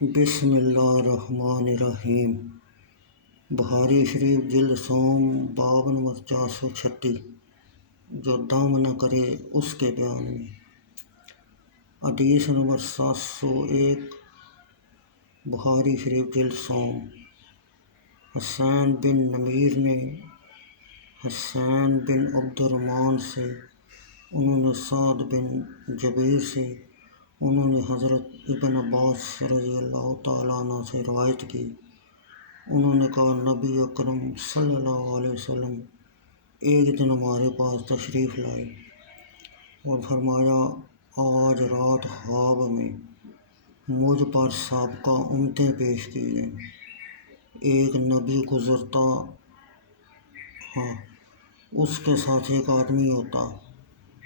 بسم اللہ الرحمن الرحیم۔ بخاری شریف جلد سوم باب نمبر 436، جو دم نہ کرے اس کے بیان میں۔ حدیث نمبر 701، بخاری شریف جلد سوم۔ حسین بن نمیر نے حسین بن عبد الرحمن سے، انہوں نے سعد بن جبیر سے، انہوں نے حضرت ابن عباس رضی اللہ تعالیٰ عنہ سے روایت کی۔ انہوں نے کہا، نبی اکرم صلی اللہ علیہ وسلم ایک دن ہمارے پاس تشریف لائے اور فرمایا، آج رات خواب میں مجھ پر سابقہ امتیں پیش کی گئیں۔ ایک نبی گزرتا، اس کے ساتھ ایک آدمی ہوتا،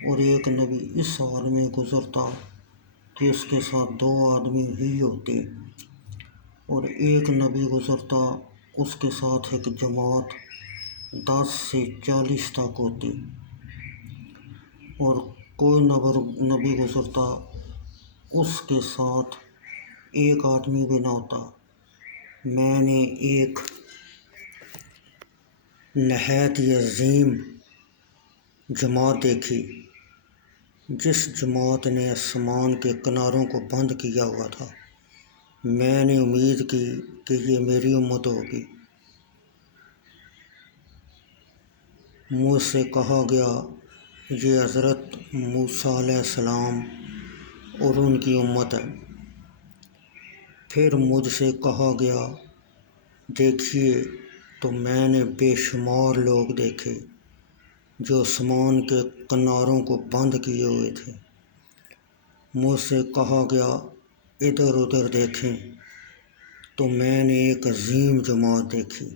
اور ایک نبی اس حال میں گزرتا کہ اس کے ساتھ 2 آدمی ہی ہوتے، اور ایک نبی گزرتا، اس کے ساتھ ایک جماعت 10 سے 40 تک ہوتی، اور کوئی نبی گزرتا، اس کے ساتھ ایک آدمی بھی نہ ہوتا۔ میں نے ایک نہایت عظیم جماعت دیکھی، جس جماعت نے آسمان کے کناروں کو بند کیا ہوا تھا۔ میں نے امید کی کہ یہ میری امت ہوگی۔ مجھ سے کہا گیا، یہ حضرت موسیٰ علیہ السلام اور ان کی امت ہے۔ پھر مجھ سے کہا گیا، دیکھیے، تو میں نے بے شمار لوگ دیکھے جو آسمان کے کناروں کو بند کیے ہوئے تھے۔ مجھ سے کہا گیا، ادھر ادھر دیکھیں، تو میں نے ایک عظیم جماعت دیکھی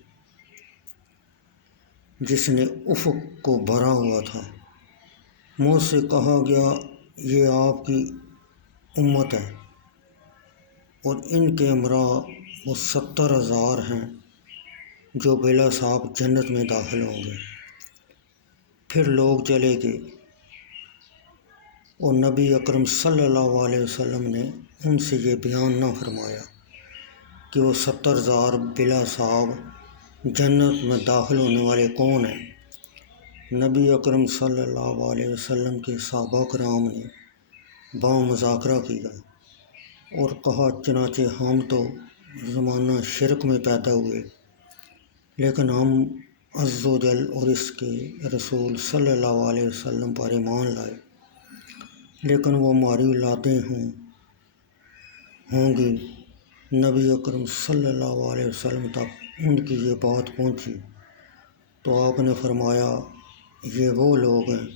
جس نے افق کو بھرا ہوا تھا۔ مجھ سے کہا گیا، یہ آپ کی امت ہے، اور ان کے ہمراہ وہ 70,000 ہیں جو بلا حساب جنت میں داخل ہوں گے۔ پھر لوگ چلے گئے، اور نبی اکرم صلی اللہ علیہ وسلم نے ان سے یہ بیان نہ فرمایا کہ وہ 70,000 بلا حساب جنت میں داخل ہونے والے کون ہیں۔ نبی اکرم صلی اللہ علیہ وسلم کے صحابہ کرام نے باہم مذاکرہ کیا اور کہا، چنانچہ ہم تو زمانہ شرک میں پیدا ہوئے، لیکن ہم عز و جل اور اس کے رسول صلی اللہ علیہ وسلم پر ایمان لائے، لیکن وہ ہماری اولادیں ہوں گی۔ نبی اکرم صلی اللہ علیہ وسلم تک ان کی یہ بات پہنچی تو آپ نے فرمایا، یہ وہ لوگ ہیں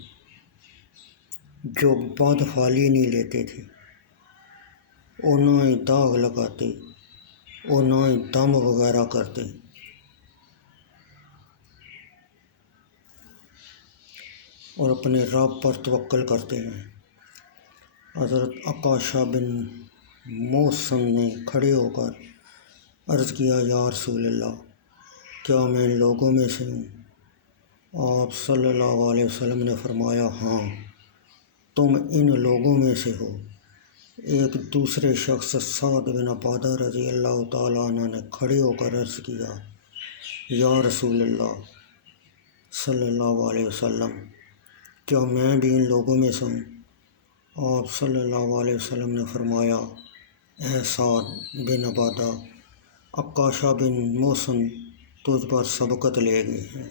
جو بد حالی نہیں لیتے تھے، اور نہ ہی داغ لگاتے، اور نہ ہی دم وغیرہ کرتے، اور اپنے رب پر توکل کرتے ہیں۔ حضرت عکاشہ بن محصن نے کھڑے ہو کر عرض کیا، یا رسول اللہ، کیا میں ان لوگوں میں سے ہوں؟ آپ صلی اللہ علیہ وسلم نے فرمایا، ہاں، تم ان لوگوں میں سے ہو۔ ایک دوسرے شخص سعد بن عبادہ رضی اللہ تعالیٰ عنہ نے کھڑے ہو کر عرض کیا، یا رسول اللہ صلی اللہ علیہ وسلم، کیا میں بھی ان لوگوں میں سے ہوں؟ آپ صلی اللہ علیہ وسلم نے فرمایا، اے سعد بن عبادہ، عکاشہ بن محصن تجھ پر سبقت لے گئے ہیں۔